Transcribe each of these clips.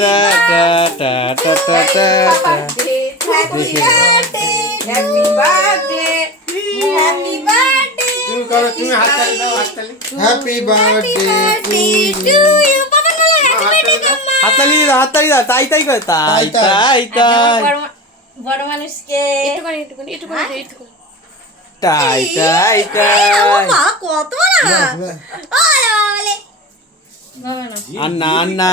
টা টা টা টা টা টা টা। তুমি করো, তুমি হাততালি দাও, হাততালি। Happy birthday to you. হাততালি দাও, হাততালি দাও, তাই তাই করে, তাই তাই তাই বড় মানুষকে তাই তাই তাই। কত না আন্না আন্না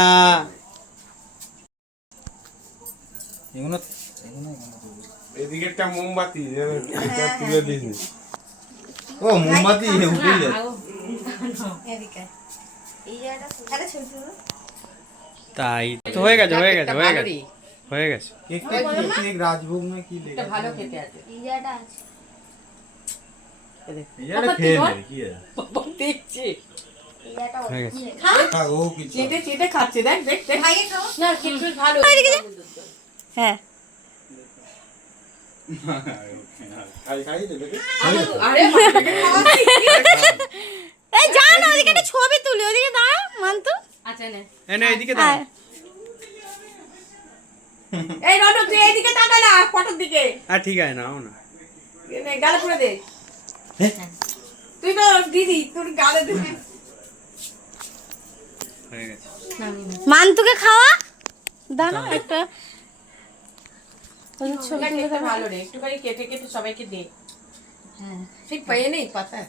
এগুলো এদিকে একটা মোমবাতি এটা তুলে দিয়েছি। ও মোমবাতি উঠে যায়। তাই তো হয়ে গেছে, হয়ে গেছে, হয়ে গেছে, হয়ে গেছে। কেকটা কি কেক রাজভোগ না কি লেগে? ভালো খেতে আছে এটা খেয়ে নে কি আছে? দেখছি হয়ে গেছে। হ্যাঁ, ও কিছু চেটে চেটে খাচ্ছে দেখ দেখ দেখ না কিন্তু ভালো হ্যাঁ খাই খাই দেবে। আরে এই যা না ওদিকে একটা ছবি তুলি, ওদিকে দাঁড়া মান্তু। আচ্ছা নে এনে এদিকে দাও। আয়। এই রনো তুই এইদিকে তাকা না ফটোর দিকে হ্যাঁ ঠিক আছে, নাও না। নে গালে পুরো দে তুই তো দিদি তোর গালে দে হয়ে গেছে। মান্তুকে খাওয়া দাঁড়া একটা ওদের ছবি ছবিটা তুলে দেখতে দাও। ভালো রে একটুখানি কেটে কেটে সবাইকে দে হ্যাঁ ঠিক পাইয়ে নেই পাতা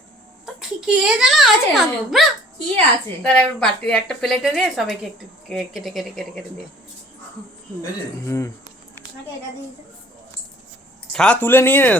তো কি জানো আছে খাবো না কি আছে তারা বাটি একটা প্লেটে দে সবাইকে একটু কেটে কেটে কেটে কেটে দে হুম খা, তুলে নিয়ে নে।